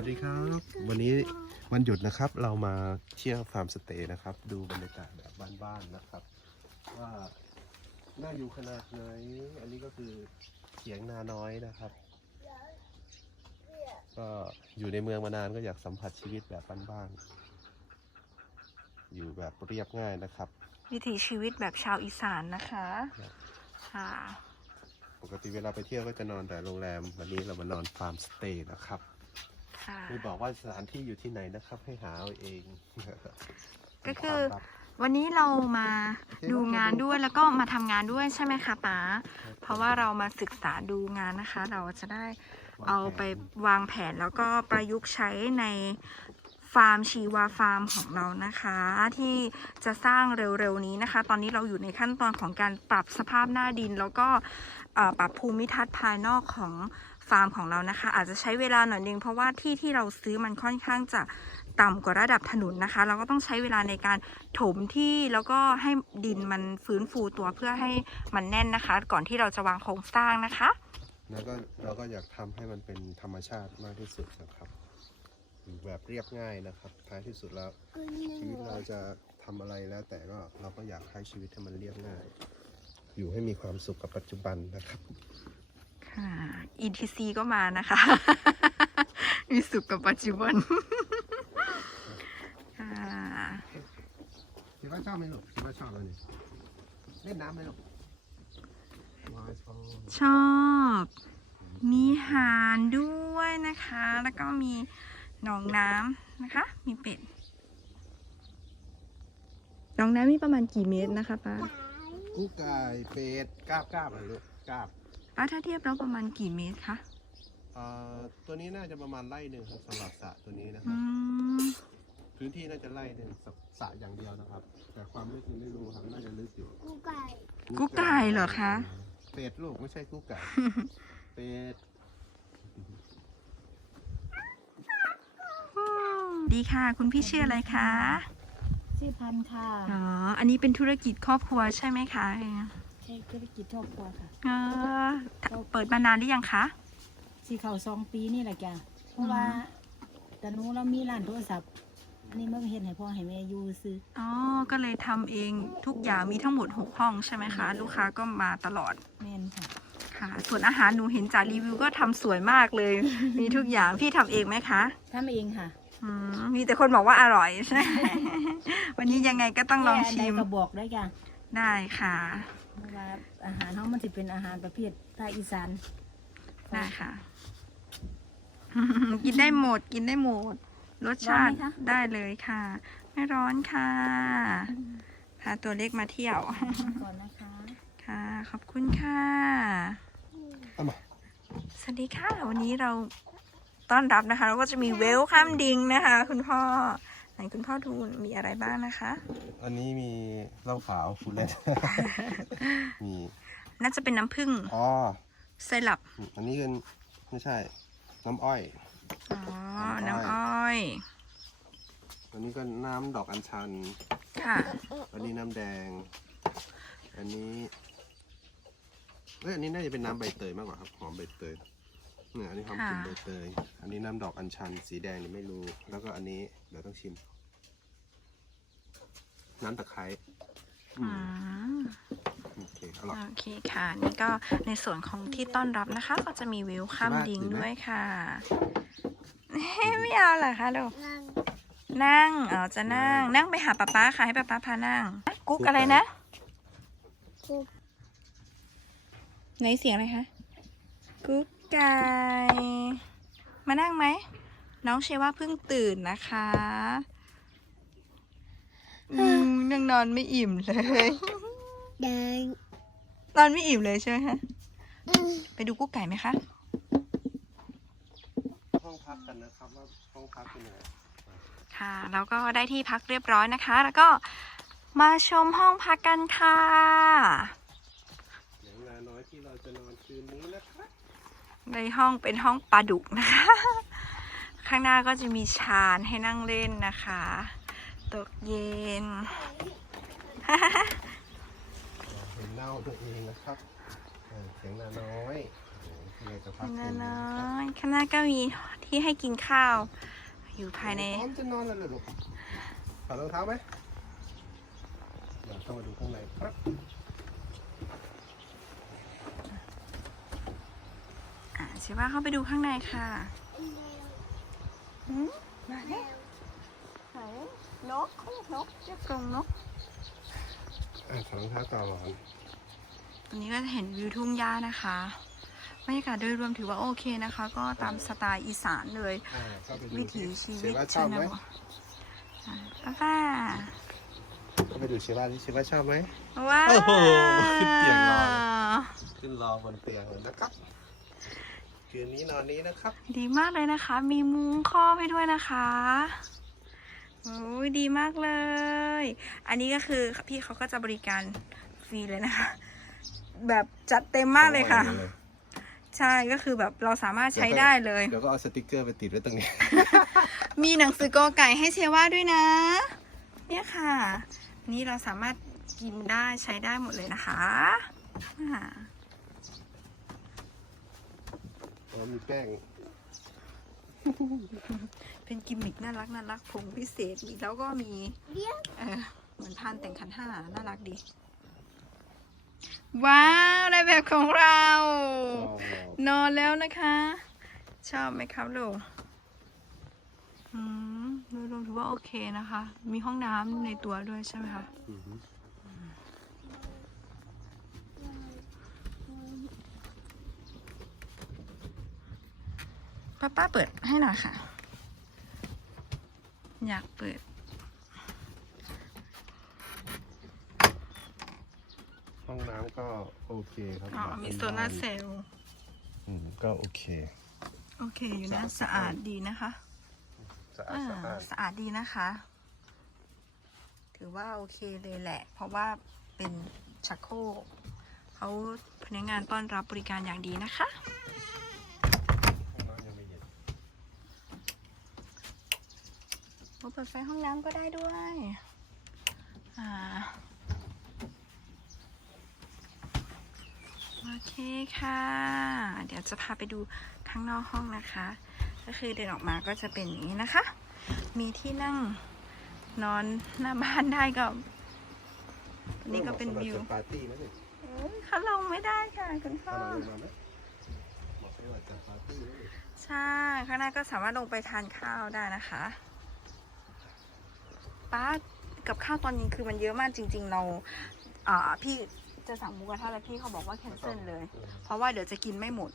วัสดีครับ วันนี้วันหยุดนะครับเรามาเที่ยวฟาร์มสเตย์นะครับ ดูบรรยากาศแบบบ้านๆนะครับ ว่าน่าอยู่ขนาดไหนอันนี้ก็คือเขียงนาน้อยนะครับ ก็อยู่ในเมืองมานานก็อยากสัมผัสชีวิตแบบบ้านๆอยู่แบบเรียบง่ายนะครับ วิถีชีวิตแบบชาวอีสานนะคะครับค่ะปกติเวลาไปเที่ยวก็จะนอนแต่โรงแรม วันนี้เรามานอนฟาร์มสเตย์นะครับ ค่ะไม่บอกว่าสถานที่อยู่ที่ไหนนะครับ ให้หาเอาเองก็คือเป็นวามลับวันนี้เรามาดูงานด้วยแล้วก็มาทำงานด้วยใช่ไหมคะป๋าเพราะว่าเรามาศึกษาดูงานนะคะ เราจะได้เอาไปวางแผนแล้วก็ประยุกต์ใช้ในฟาร์มชีวาฟาร์มของเรานะคะ ที่จะสร้างเร็วๆนี้นะคะ ตอนนี้เราอยู่ในขั้นตอนของการปรับสภาพหน้าดิน แล้วก็เอ่อปรับภูมิทัศน์ภายนอกของ ฟาร์มของเรานะคะ อาจจะใช้เวลาหน่อยนึงเพราะว่าที่ที่เราซื้อมันค่อนข้างจะต่ำกว่าระดับถนนนะคะ เราก็ต้องใช้เวลาในการถมที่แล้วก็ให้ดินมันฟื้นฟูตัวเพื่อให้มันแน่นนะคะ ก่อนที่เราจะวางโครงสร้างนะคะ แล้วก็เราก็อยากทำให้มันเป็นธรรมชาติมากที่สุดนะครับ แบบเรียบง่ายนะครับ ท้ายที่สุดแล้วชีวิตเราจะทำอะไรแล้ว แต่ก็เราก็อยากให้ชีวิตให้มันเรียบง่าย อยู่ให้มีความสุขกับปัจจุบันนะครับ ETC ก็มานะคะ มีสุขกับปัจจุบันค่ะคิดว่าชอบไหมลูกคิดว่าชอบไหมนี่เล่นน้ำไหมลูกว้าวชอบชอบ มีหานด้วยนะคะ แล้วก็มีหนองน้ำนะคะ มีเป็ดหนองน้ำมีประมาณกี่เมตรนะคะป้ากุ๊กไก่เป็ดกราบกราบอะไรลูกกราบ ป้าถ้าเทียบแล้วประมาณกี่เมตรคะเอ่อตัวนี้น่าจะประมาณไร่หนึ่งครับสำหรับสระตัวนี้นะคอืรับมพื้นที่น่าจะไร่หนึ่งสระสระอย่างเดียวนะครับ แต่ความลึกนี่ไม่รู้ครับน่าจะลึกอยู่กูไก่กุ๊กไก่เหรอคะ เป็ดลูกไม่ใช่กุ๊กไก่ เป็ด ดีค่ะ คุณพี่ชื่ออะไรคะชื่อพันธุ์ค่ะ อ๋ออันนี้เป็นธุรกิจครอบครัวใช่ไหมคะ ใช่ธุรกิจครอบครัวค่ะเออเปิดมานานหรือยังคะ สีเขาสองปีนี่แหละจ้ะเพราะว่าแต่หนู้เรามีร้านโทรศัพท์ อันนี้มันเห็นให้พ่อให้แม่อยู่ซื้ออ๋อ ก็เลยทำเองทุกอย่างมีทั้งหมด 6 ห้องใช่ไหมคะ ลูกค้าก็มาตลอดแม่นค่ะ ค่ะ ส่วนอาหารหนูเห็นจากรีวิวก็ทำสวยมากเลย มีทุกอย่างพี่ทำเองไหมคะทำเองค่ะอืมมีแต่คนบอกว่าอร่อยใช่วันนี้ยังไงก็ต้องลองแค่นชิใดมก็บอกได้จ้ะได้ค่ะ เพราะว่าอาหารเขามันจะเป็นอาหารประเภทภาคอีสานได้ค่ะ กินได้หมดกินได้หมด รสชาติได้เลยค่ะ ไม่ร้อนค่ะพาตัวเล็กมาเที่ยว ก่อนนะคะ ค่ะ ขอบคุณค่ะเอามาสวัสดีค่ะ วันนี้เราต้อนรับนะคะ เราก็จะมีเวลคัมดิงนะคะ คุณพ่อ ไหนคุณพ่อดูมีอะไรบ้างนะคะ อันนี้มีเหล้าขาวฟูเลต มีน่าจะเป็นน้ำผึ้งอ๋อไซรัปอันนี้เป็นไม่ใช่ น้ำอ้อย อ๋อ น้ำอ้อย อันนี้ก็น้ำดอกอัญชัน ค่ะ อันนี้น้ำแดง อันนี้เอ้ยอันนี้น่าจะเป็นน้ำใบเตยมากกว่าครับหอมใบเตย เนี่ยอันนี้หอมกลิ่นค่ะใบเตย อันนี้น้ำดอกอัญชัน สีแดงนี่ไม่รู้ แล้วก็อันนี้เดี๋ยวต้องชิม น้ำตะไคร้อือืมมโอเคอร่อย โอเคค่ะ นี่ก็ในส่วนของที่ต้อนรับนะคะ ก็จะมีวิวคัมดิงด้วยค่ะไม่เอาเหรอคะลูกนั่งนั่งอ๋อจะนั่ง นั่งไปหาป๊าป๊าค่ะให้ป๊าป๊าพานั่ง กุ๊กอะไรนะกุ๊กไหนเสียงอะไรคะกุ๊ก ไก่ มานั่งไหม น้องเชว่าเพิ่งตื่นนะคะอืมยังนอนไม่อิ่มเลยแดงนอนไม่อิ่มเลยใช่ไหมคะไปดูกุ๊กไก่ไหมคะห้องพักกันนะครับว่าห้องพักเป็นยังไงค่ะแล้วก็ได้ที่พักเรียบร้อยนะคะ แล้วก็มาชมห้องพักกันค่ะเดี๋ยวนาน้อยที่เราจะนอนคืนนี้นะครับ ในห้องเป็นห้องปลาดุกนะคะ ข้างหน้าก็จะมีชานให้นั่งเล่นนะคะ ตกเย็นเห็นเน่าตัวเองนะครับเออเสียงนาน้อยโอ้โหอะไรจะพักนผ่อนน้นะอยข้างหน้าก็มีที่ให้กินข้าว อยู่ภายในพร้อมจะนอนแล้วเหรอลูกถอดรองเท้าไหมเดี๋ยวเข้ามาดูข้างในครับ อ่าเชื่อว่าเข้าไปดูข้างในค่ะหืมไหนไหนนกเขาเรียกนกเรียกกรงนกอะถอดรองเท้าต่อก่อนตอนนี้ก็จะเห็นวิวทุ่งหญ้านะคะบรรยากาศโดยรวมถือว่าโอเคนะคะ ก็ตามสไตล์อีสานเลย อ่าเข้าไปดูวิถีชีเชวิตว่าชชอบนไหมบทอ่าป้าป้าเข้าไปดูเชว่าที่เชว่าชอบไหม ว้าวโอ้โหขึ้นเตียงนอน ขึ้นรอบนเตียงเลยนะครับ คืนนี้นอนนี้นะครับ ดีมากเลยนะคะ มีมุ้งครอบให้ด้วยนะคะโอ้ยดีมากเลย อันนี้ก็คือพี่เขาก็จะบริการฟรีเลยนะคะ แบบจัดเต็มมากเลยค่ะ ใช่ก็คือแบบเราสามารถใช้ได้เลยเดี๋ยวก็เอาสติกเกอร์ไปติดไว้ตรงนี้ มีหนังสือกอไก่ให้เชว่าด้วยนะ เนี่ยค่ะ นี่เราสามารถกินได้ใช้ได้หมดเลยนะคะอ่า แล้วมีแป้งเป็นกิมมิกน่ารักน่ารักผงพิเศษอีกแล้วก็มีเออเหมือนพานแต่งขันห้าน่ารักดี ว้าวในแบบของเรา นอนแล้วนะคะ ชอบไหมครับลูกอืมโดยรวมถือว่าโอเคนะคะ มีห้องน้ำในตัวด้วยใช่ไหมคะ อือฮึ ป้าป้าเปิดให้หน่อยค่ะ อยากเปิด ห้องน้ำก็โอเคครับอ๋อ มีโซลาร์เซลล์ อืมก็โอเค โอเคอยู่นะ สะอาดดีนะคะสะอาดอ่าสะอาดสะอาดดีนะคะ ถือว่าโอเคเลยแหละ เพราะว่าเป็นชักโครกเขาพนักงานต้อนรับบริการอย่างดีนะคะ ห้องน้ำยังไม่เย็น โอ้เปิดไฟห้องน้ำก็ได้ด้วยอ่าโอเคค่ะ เดี๋ยวจะพาไปดูข้างนอกห้องนะคะ ก็คือเดินออกมาก็จะเป็นอย่างนี้นะคะ มีที่นั่งนอนหน้าบ้านได้ก็อันนี้ก็เป็นวิวสำหรับจัดปาร์ตี้นะนี่เอ้ยเขาลงไม่ได้ค่ะคุณพ่อเอามาลงมาไหมบอกให้ว่าจัดปาร์ตี้นะนี่ใช่ ข้างหน้าก็สามารถลงไปทานข้าวได้นะคะ ป้ากับข้าวตอนนี้คือมันเยอะมากจริง ๆ เราอ่าพี่จะสั่งหมูกระทะแล้วพี่เขาบอกว่าแคนเซิลเลย เพราะว่าเดี๋ยวจะกินไม่หมด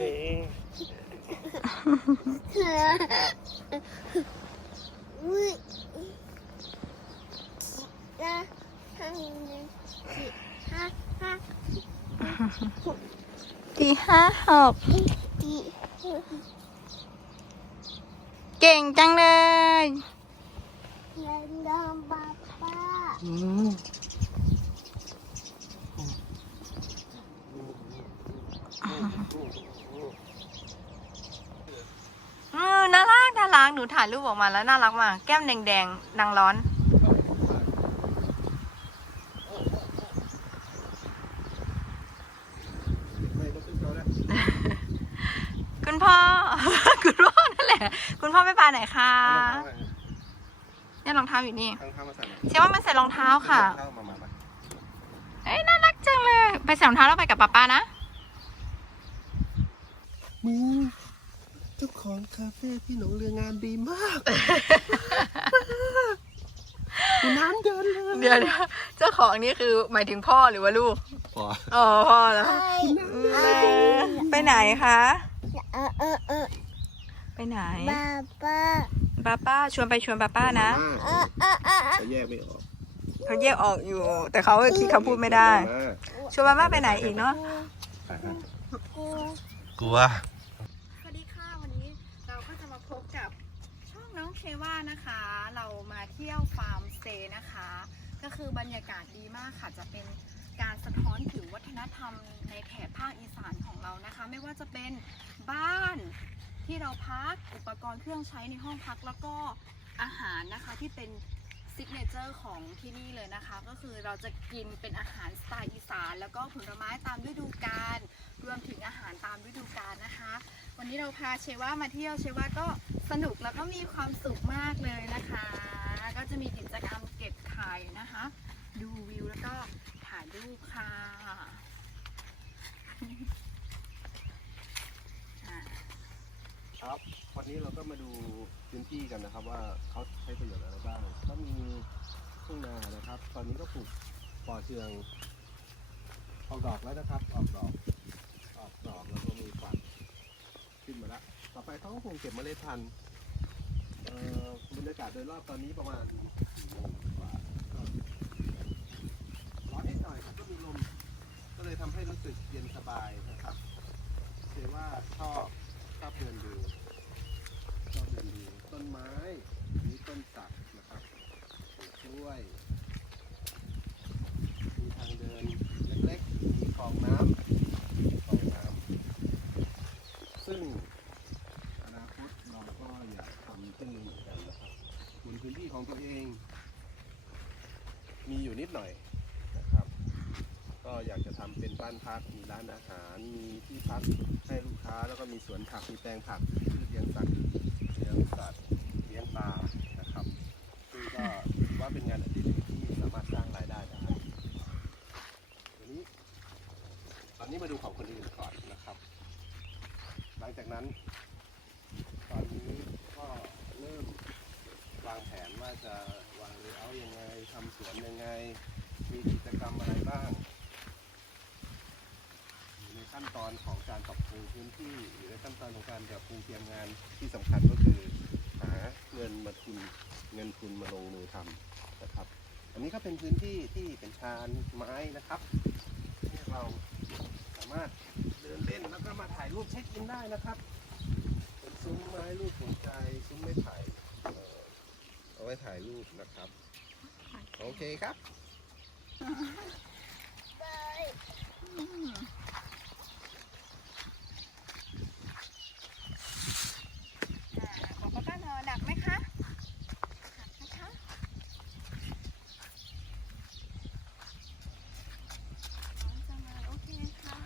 นี่อุ้ยนะห้าหนึ่งสี่ห้าห้าตีห้าหกสี่ เก่งจังเลยเงินดองป้าป้าอืมเออน่ารักน่ารักหนูถ่ายรูปออกมาแล้วน่ารักมาก แก้มแดงๆดังร้อน ไม่ต้องขึ้นเขาแล้ว คุณพ่อ คุณพ่อนั่นแหละ คุณพ่อไม่ไปไหนคะเอารองเท้ามาเนี่ยรองเท้าอยู่นี่เอารองเท้ามาใส่หน่อยเชื่อว่ามันใส่รองเท้าค่ะเท้ามามามาเอ้ยน่ารักจังเลย ไปใส่รองเท้าแล้วไปกับป๊าป้านะมึงเจ้าของคาเฟ่ที่หนองเรืองานดีมากคุณน้ำเดินเลยเดี๋ยวเดี๋ยวเจ้าของนี่คือหมายถึงพ่อหรือว่าลูกพออ๋อพ่อแล้วไอ้ไปไหนคะ เออเออเออไปไหนป้าป้าป้าป้าชวนไปชวนป้าป้านะเออเออเออจะแยกไม่ออกเขาแยกออกอยู่ แต่เขาคิดเขาพูดไม่ได้ ชวนป้าป้าไปไหนอีกเนาะกลัวกลัวสวัสดีค่ะวันนี้เราก็จะมาพบกับช่องน้องเชว่านะคะ เรามาเที่ยวฟาร์มสเตย์นะคะ ก็คือบรรยากาศดีมากค่ะจะเป็นการสะท้อนถึงวัฒนธรรมในแถบภาคอีสานของเรานะคะ ไม่ว่าจะเป็น บ้านที่เราพักอุปกรณ์เครื่องใช้ในห้องพักแล้วก็อาหารนะคะที่เป็นซิกเนเจอร์ของที่นี่เลยนะคะ ก็คือเราจะกินเป็นอาหารสไตล์อีสาน แล้วก็ผลไม้ตามฤดูกาลรวมถึงอาหารตามฤดูกาลนะคะ วันนี้เราพาเชว่ามาเที่ยวเชว่าก็สนุกแล้วก็มีความสุขมากเลยนะคะ ก็จะมีกิจกรรมเก็บไข่นะคะ ดูวิวแล้วก็ถ่ายรูปค่ะอ่า ครับ วันนี้เราก็มาดูพื้นที่กันนะครับ ว่าเขาใช้ประโยชน์อะไรบ้างก็มีทุ่งนานะครับ ตอนนี้ก็ปลูกปอเชืองออกดอกแล้วนะครับ ออกดอก ออกดอกแล้วก็มีฝักขึ้นมาแล้วต่อไปเขาก็คงเก็บเมล็ดพันธุ์เอ่อบรรยากาศโดยรอบตอนนี้ประมาณร้อนนิดหน่อยครับก็มีลมก็เลยทำให้รู้สึกเย็นสบายนะครับเรียกว่าชอบชอบเดินดู ต้นไม้มีต้นสักนะครับกล้วยมีทางเดินเล็กๆ มีคลองน้ำคลองน้ำซึ่งอนาคตเราก็อยากทำเช่นนี้เหมือนกันนะครับบนพื้นที่ของตัวเอง มีอยู่นิดหน่อยนะครับ ก็อยากจะทำเป็นบ้านพัก มีร้านอาหาร มีที่พักให้ลูกค้า แล้วก็มีสวนผัก มีแปลงผักที่เลี้ยงสัตว์ เลี้ยงสัตว์เลี้ยงปลานะครับซึ่งก็ถือว่าเป็นงานอดิเรกที่สามารถสร้างรายได้ได้ทีนี้ตอนนี้มาดูของคนอื่นก่อนนะครับ หลังจากนั้น ตอนนี้ก็เริ่มวางแผนว่าจะวางเลเยอร์ยังไงทำสวนยังไง มีกิจกรรมอะไรบ้าง ขั้นตอนของการปรับปรุงพื้นที่อยู่ในขั้นตอนของการปรับปรุงเตรียมงานที่สำคัญก็คือหาเงินมาทุนเงินทุนมาลงมือทำนะครับ อันนี้ก็เป็นพื้นที่ที่เป็นชานไม้นะครับที่เราสามารถเดินเล่นแล้วก็มาถ่ายรูปเช็คอินได้นะครับเป็นซุ้มไม้รูปหัวใจซุ้มไม้ไผ่เอ่อเอาไว้ถ่ายรูปนะครับ โอเคครับอ่าของป้าป้านอนหนักไหมคะหนักไหมคะร้อนจังเลยโอเคค่ะ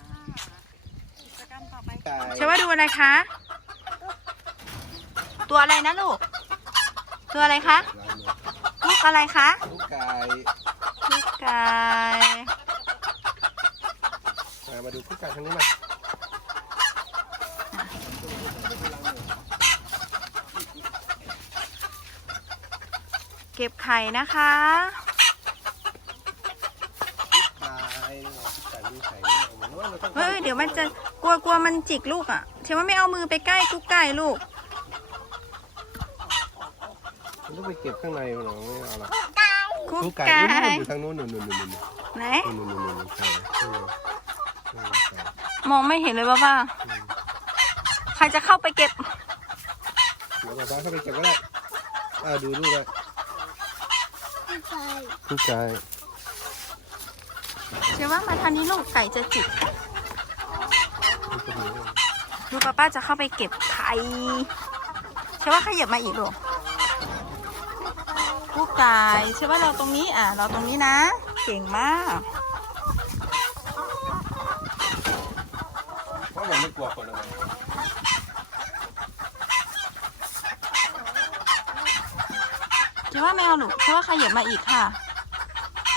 กิจกรรมต่อไป ไก่ ใช่ว่าดูอะไรคะ ตัวอะไรนะลูก ตัวอะไรคะ ลูกอะไรคะ ลูกไก่ลูกไก่มามาดูลูกไก่ทางนี้มาเก็บไข่นะคะไก่ลูกไก่ลูกไก่นี่มันว่ามันต้องเฮ้ยเดี๋ยวมันจะ กลัวกลัวมันจิกลูกอะเชื่อว่าไม่เอามือไปใกล้กุ๊กไก่ลูก มันต้องไปเก็บข้างในมันหรอไม่เอาหรอกกุ๊ลูกกไก่ไก่นู่นอยู่ทางนู้นนู่นนู่นนู่นนู่นไหนนู่นนู่นนู่นนู่นใช่ใช่ใช่ใช่มองไม่เห็นเลยป้าป้าใครจะเข้าไปเก็บเดี๋ยวป้าเข้าไปเก็บก็ได้อ่าดูดูเลยลูกไก่ เชื่อว่ามาทางนี้ลูกไก่จะจิกลูกไก่ ดูป้าป้าจะเข้าไปเก็บไข่เชื่อว่าขยับมาอีกลูกกุ๊กไก่เชื่อว่าเราตรงนี้อะ เราตรงนี้นะ เก่งมากเพราะมันไม่กลัวคนอะไรเชื่อว่าไม่เอาลูกเชื่อว่าขยับมาอีกค่ะ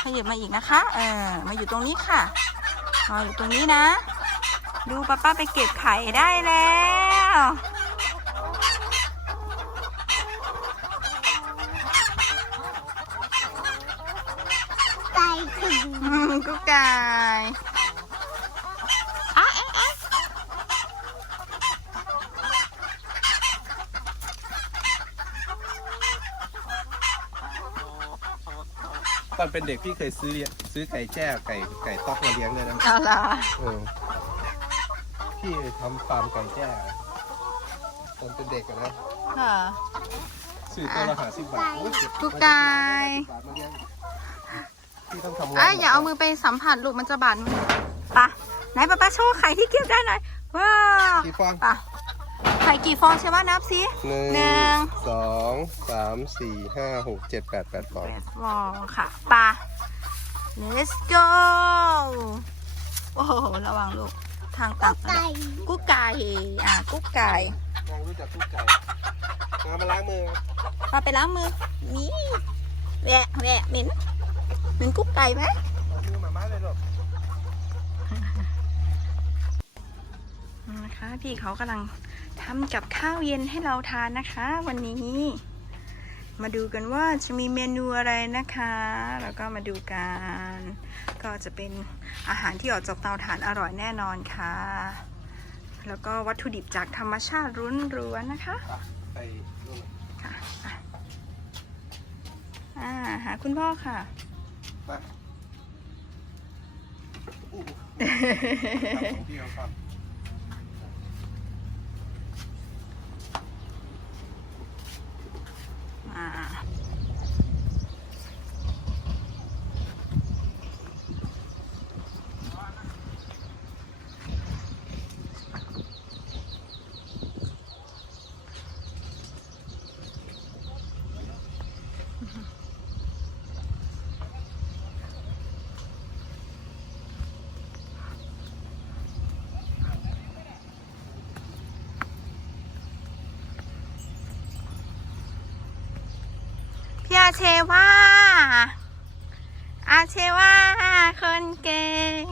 ขยับมาอีกนะคะ เออมาอยู่ตรงนี้ค่ะมาอยู่ตรงนี้นะ ดูป้าป้าไปเก็บไข่ได้แล้ว ไก่ถึงอืมกุ๊กไก่อะเอ๊ะเอ๊ะตอนเป็นเด็กพี่เคยซื้อเลี้ยงซื้อไก่แจ้ไก่ไก่ต๊อกมาเลี้ยงเลยนะเอาล่ะเออ พี่ทำฟาร์มไก่แจ้ตอนเป็นเด็กอะนะค่ะ ซื้อตัวละห้าสิบบาทโอ้ยกุ๊กไก่ บาทมาเลี้ยงพี่ต้องทำงานอะอย่าเอามือไปสัมผัสลูกมันจะบาดมือไปะไหนป้าป้าโชว์ไข่ที่เก็บได้หน่อยว้าวกี่ฟองไปะไข่ข่กี่ฟองใช่ไหมนับสิ หนึ่งหนึ่งสองสามสี่ห้าหกเจ็ดแปดแปดฟองแปดฟองค่ะปะ let's go โอ้โหระวังลูก ทางก็ตักไก่กุ๊กไก่อะกุ๊กไก่มองรู้จักทุกไก่มามาล้างมือพาไปล้างมือ นี่แหวะแหวะเหม็นเหม็นกุ๊กไก่ไหมล้างมือมาม่าเลยหรอกนะคะพี่เขากำลังทำกับข้าวเย็นให้เราทานนะคะ วันนี้ มาดูกันว่าจะมีเมนูอะไรนะคะ แล้วก็มาดูกัน ก็จะเป็นอาหารที่ออกจากเตาถ่านอร่อยแน่นอนค่ะ แล้วก็วัตถุดิบจากธรรมชาติรุ้นรวนนะคะไปนู่นค่ะอะอ่าหาคุณพ่อค่ะไปอู้ของพี่เขาครับ อ่ อาเชว่า อาเชว่าคนเก่ง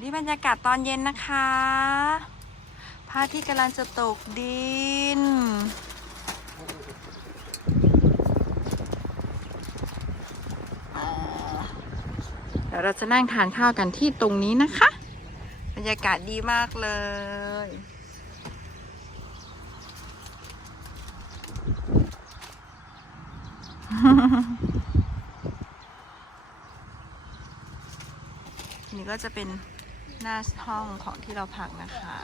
นี่บรรยากาศตอนเย็นนะคะพระอาทิตย์กำลังจะตกดิน ยวเราจะนั่งทานข้าวกันที่ตรงนี้นะคะ บรรยากาศดีมากเลย นี่ก็จะเป็นหน้าห้องของที่เราพักนะคะ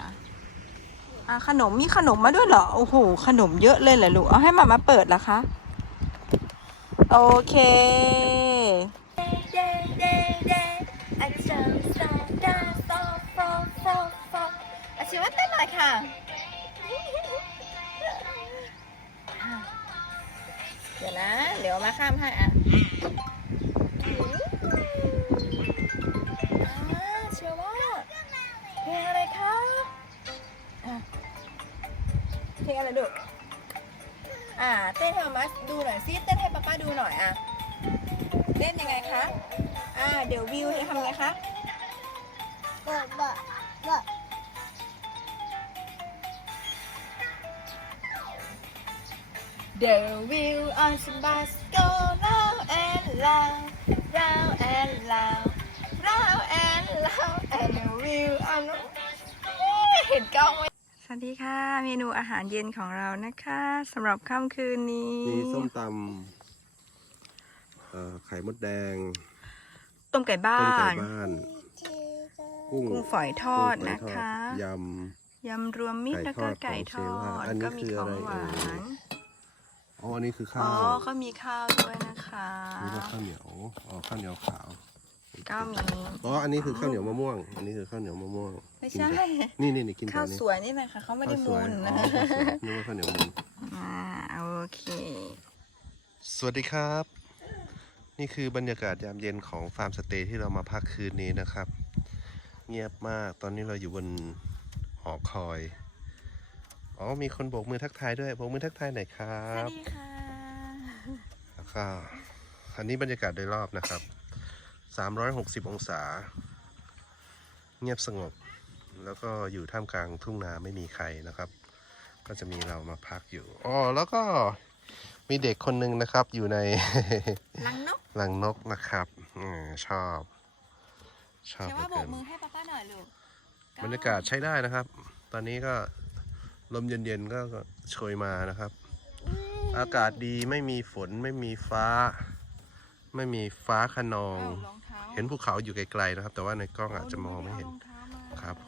อะขนมมีขนมมาด้วยเหรอ โอ้โห ขนมเยอะเลยเหรอลูก เอาให้มามาเปิดละคะ โอเค ค่ะ เดี๋ยวนะ เดี๋ยวมาข้ามให้อะอ่าเชื่อว่าเพลงอะไรคะเพลงอะไรดูอ่า เต้นให้มาดูหน่อยซิ เต้นให้ป๊าป้าดูหน่อยอะ เต้นยังไงคะ อ่า เดี๋ยววิวจะทำไงคะบะบะบะ The wheel on the bus go round and round, round and round, round and round, and the wheel on the เห็นกล้องไหมสวัสดีค่ะ เมนูอาหารเย็นของเรานะคะสำหรับค่ำคืนนี้ มีส้มตำเอ่อไข่มดแดงต้มไก่บ้าต้มไก่น บ้านทีก็กุ้งกุ้งฝอยทอดกุ้งฝอยนะทอคะยยำรวมมิตรไก่แล้วก็ทอดไก่ทของอเชลว่าดอันนี้ก็มีคือขอะองไรหวาเอ่ยนำ อ๋ออันนี้คือข้าอ๋อวก็มีข้าวด้วยนะคะนี่ก็ข้าวเหนียวอ๋อข้าวเหนียวขาวก็มี อ๋ออันนี้คือข้าวเหนียวมะม่วง อันนี้คือข้าวเหนียวมะม่วงไม่ใช่ นี่นี่นี่กินข้าวนี้สวยนี่นะคะเขาไม่ได้ข้าวสมูวยลอ๋อนะข้าวสวยนึกว่าข้าวเหนียวมูล อ่าโอเค สวัสดีครับ นี่คือบรรยากาศยามเย็นของฟาร์มสเตย์ที่เรามาพักคืนนี้นะครับ เงียบมากตอนนี้เราอยู่บนหอคอย อ๋อ มีคนโบกมือทักทายด้วยโบกมือทักทายหน่อยครัสวับสดีค่ะ แล้วก็อันนี้บรรยากาศโดยรอบนะครับ 360 องศา เงียบสงบ แล้วก็อยู่ท่ามกลางทุ่งนาไม่มีใครนะครับ ก็จะมีเรามาพักอยู่อ๋อแล้วก็มีเด็กคนหนึ่งนะครับอยู่ใน ลังนกรังนกนะครับอมชอบ ชอบเชื่อเหลืว่าอโบเกิกนมือให้ป้าป้าหน่อยลูกบรรยากาศใช้ได้นะครับ ตอนนี้ก็ ลมเย็นๆก็ก็โชยมานะครับ อากาศดีไม่มีฝนไม่มีฟ้า ไม่มีฟ้าขนองเอารองเท้าเห็นภูเขาอยู่ไกลๆนะครับ แต่ว่าในกล้องอาจจะมองไม่เห็นารองท้ามาครับผ